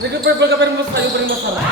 Nagpapagka pa rin mas tayo pa rin masarap.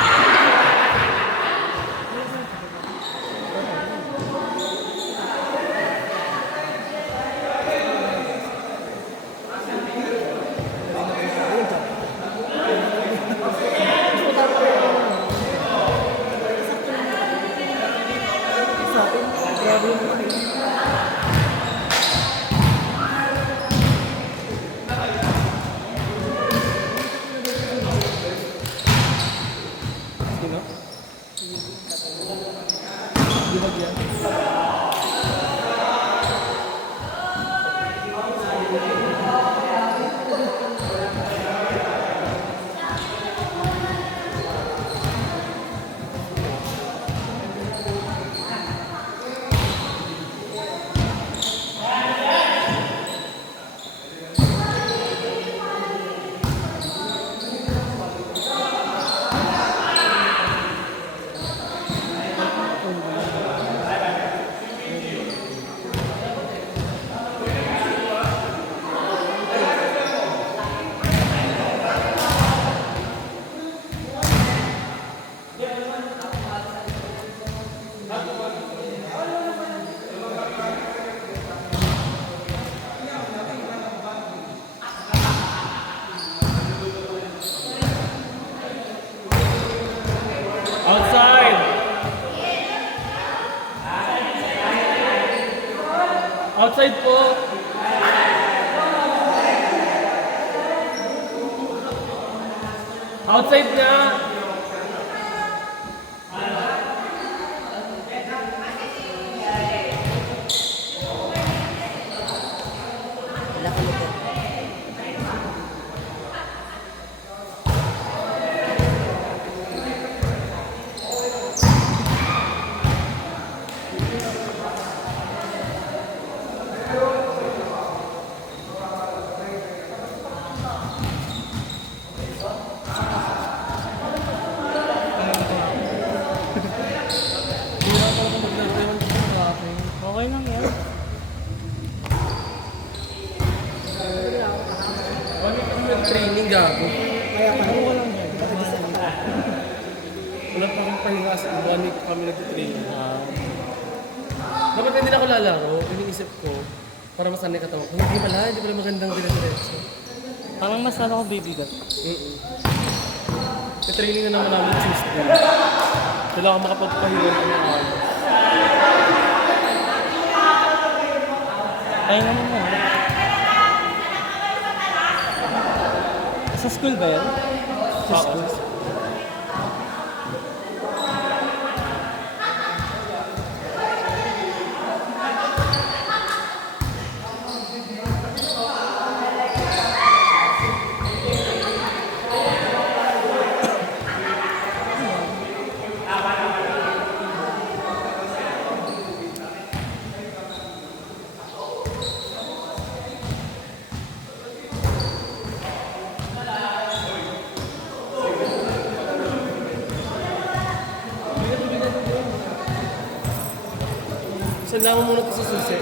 Outside! Outside po! Outside na! Okay lang yan. Wala kami mag-training gago. Kaya pa ako lang yan. Wala pa akong pahinga sa 1 week kami nag-training. Dapat hindi na ako lalaro. Iniisip ko para masanay katawan ko. Hindi pala magandang dire-diretso. Parang mas ano ko baby got. Training na naman namin Tuesday. Kailangan ako makapagpahinga ng mga araw. Kaya naman mo. Sa school ba yan? Sa school? Sandaan mo muna ito sa susi.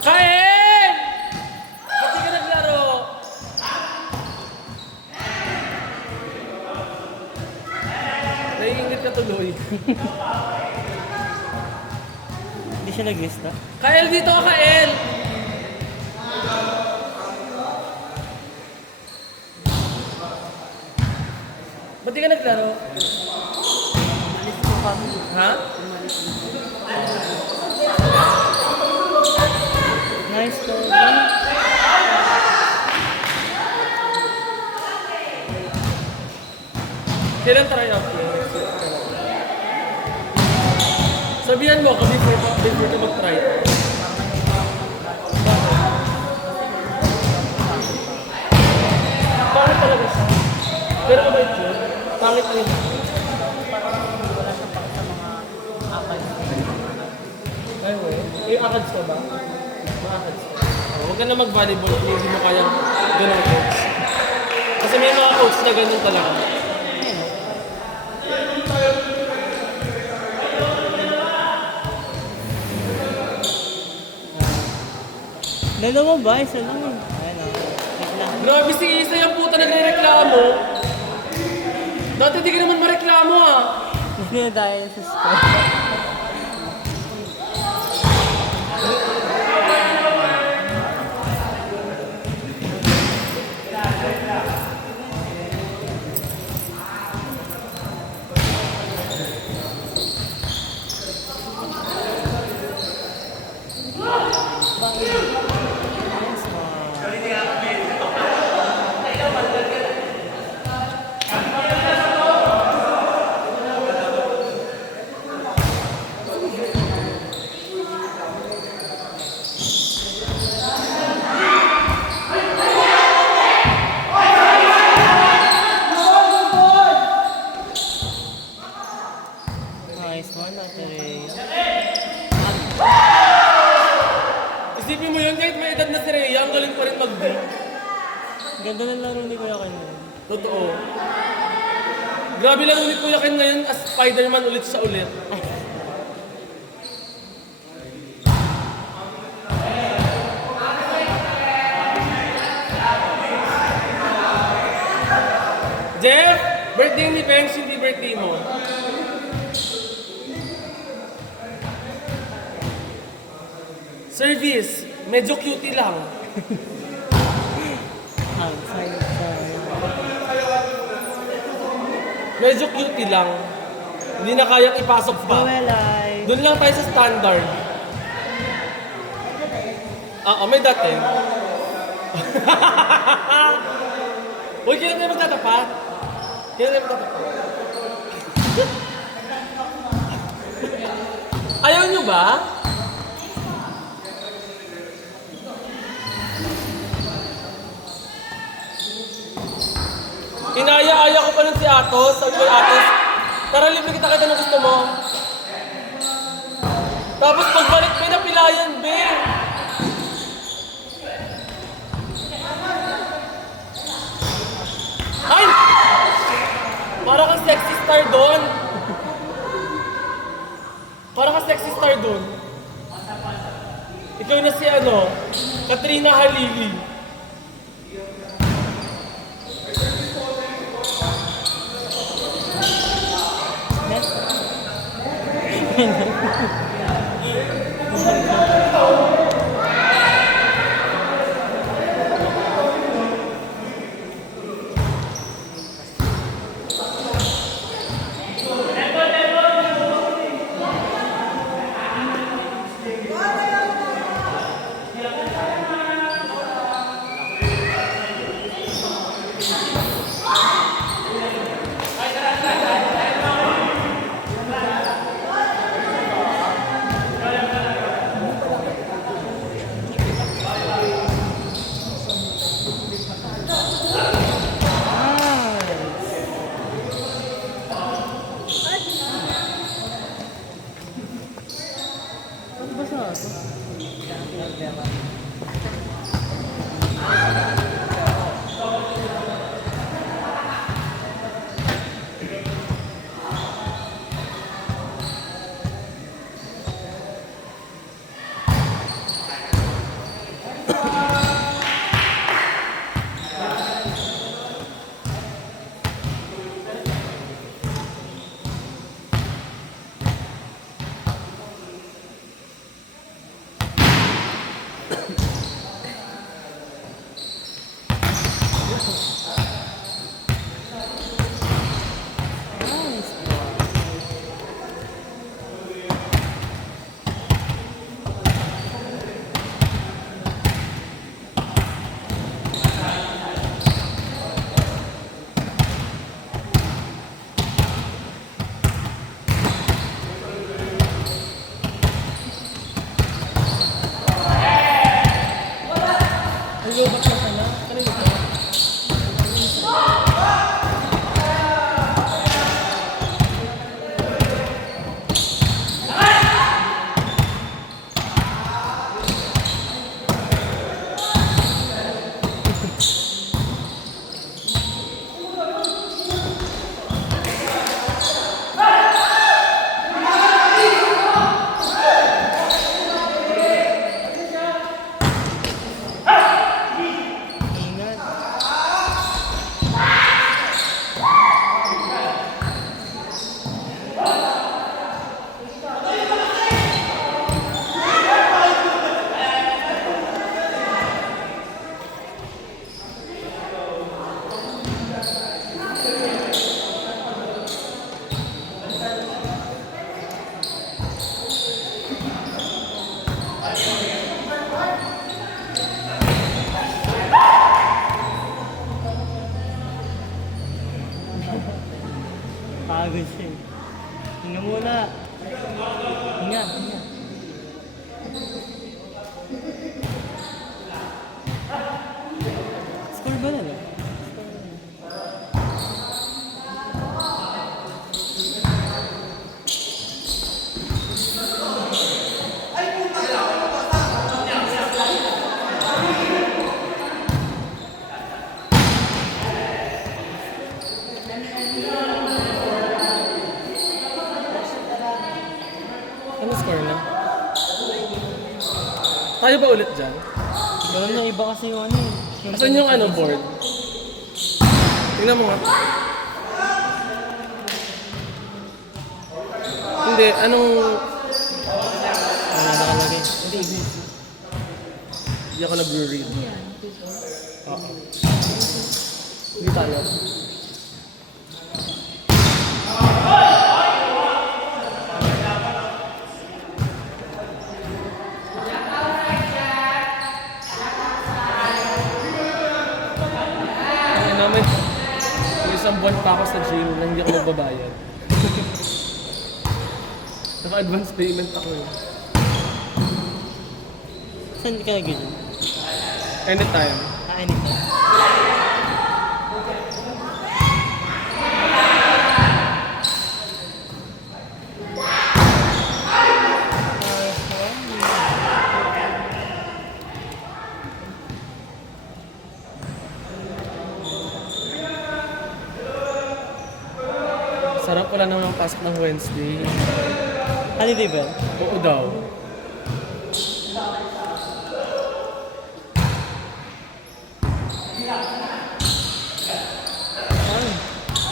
Kain! Ba't di ka naglaro? Naiingit ka tuloy. Hindi siya nag-lista. Kael, dito ka, Kael! Ba't di ka naglaro? Ha? Nice to. Kailan try out yun? Sabihan mo ako before ka mag-try out. Pangit talaga siya. Pero mabait yun. Pangit yun. Ay, wait. Eh, akads ka ba? Makaakads ka. Huwag ka na mag-volleyball kung hindi mo kayang ganun coach. Kasi may mga coach na ganun talaga. Dalawa ba? Isa lang eh. Ayun o. Wait lang. Grabe si Isa yung puta nagre-reklamo. Dati di ka naman mareklamo ah. Hindi na dahil sa score. Nice one, Ate Rhea. Isipin mo yun, kahit may edad na si Rhea, ang galing pa rin mag-beat. Ganda ng laro ni Kuya Ken ngayon. Totoo. Grabe lang ulit Kuya Ken ngayon as Spider-Man ulit siya ulit. Jeff! Birthday ni Pengs, hindi birthday mo. Service, medyo cutie lang. Outside. Medyo cutie lang. Hindi na kayang ipasok pa. Bawelay. Doon lang tayo sa standard. May dating. Uy, kailan tayo magtatapat? Kailan tayo magtatapat? Ayaw nyo ba? Inaya-aya ko pa nun si Atos. Sabi ko, Atos, tara libre kita kahit anong gusto mo. Tapos pagbalik, may napilayan, be. Ay! Para kang sexy star doon. Para kang sexy star doon. Ikaw na si Katrina Halili. Pagod siya eh. Hinga muna. Hinga. Score ba na? Ano score na? Tayo ba ulit dyan? Meron na iba kasi yung ano eh. Asan yung ano board? Tingnan mo nga. Hindi, anong... Ano nakalagay? Hindi ako nag-read. Oo. Hindi tayo. Ay, namin. May isang buwan pa ako sa gym na hindi ako magbabayad. Naka-advance payment ako eh. Saan ka nag-gym? Anytime. Anytime. Sarap wala naman ang pasok ng Wednesday. Holiday ba? Oo daw.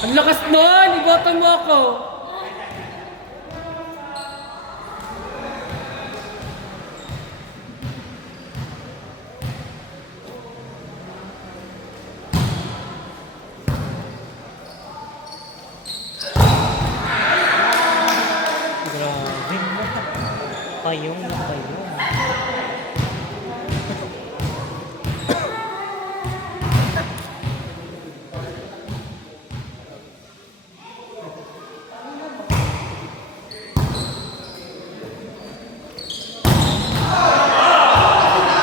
Ang lakas nun! Ibotan mo ako! Grabe. Payong na payong.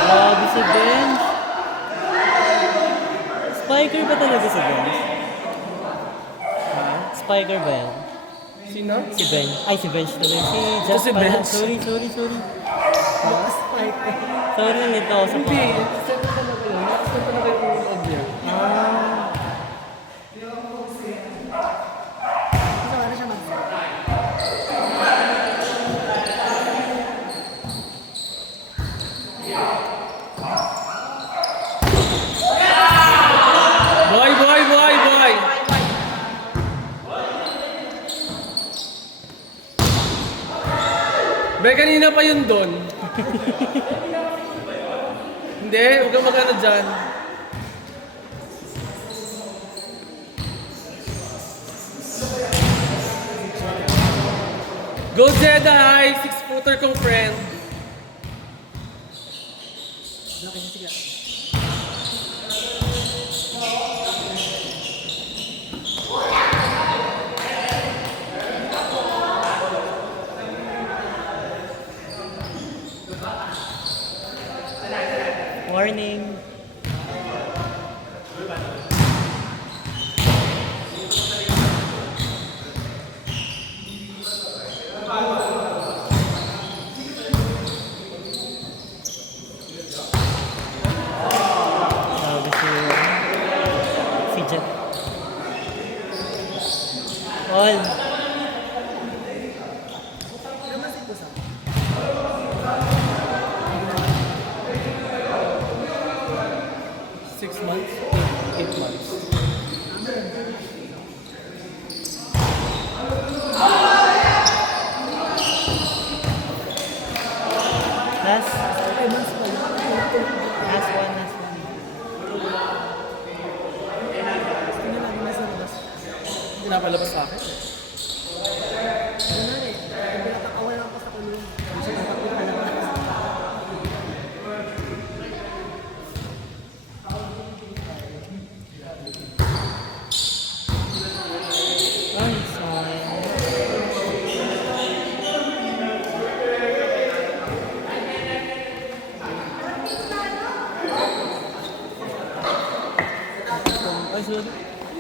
Grabe si Benz. Spiker ba talaga si Benz? Spiker ba yan? Sino? Si Ben. Ay, si Bench tuloy. Si Jeff si pala. Bench. Sorry. Sorry, nandito ako sa Hindi. paa. Saan pa talaga yun? Saan pa talaga yung loob niya? Ah. Boy! Be, kanina pa yun doon. Hindi, huwag kang mag-ano dyan. Go Jedi! 6-footer kong friend. Warning. Sabi si Jeff. All. 6 months? 8 months. Last one. Pinapalabas sa akin.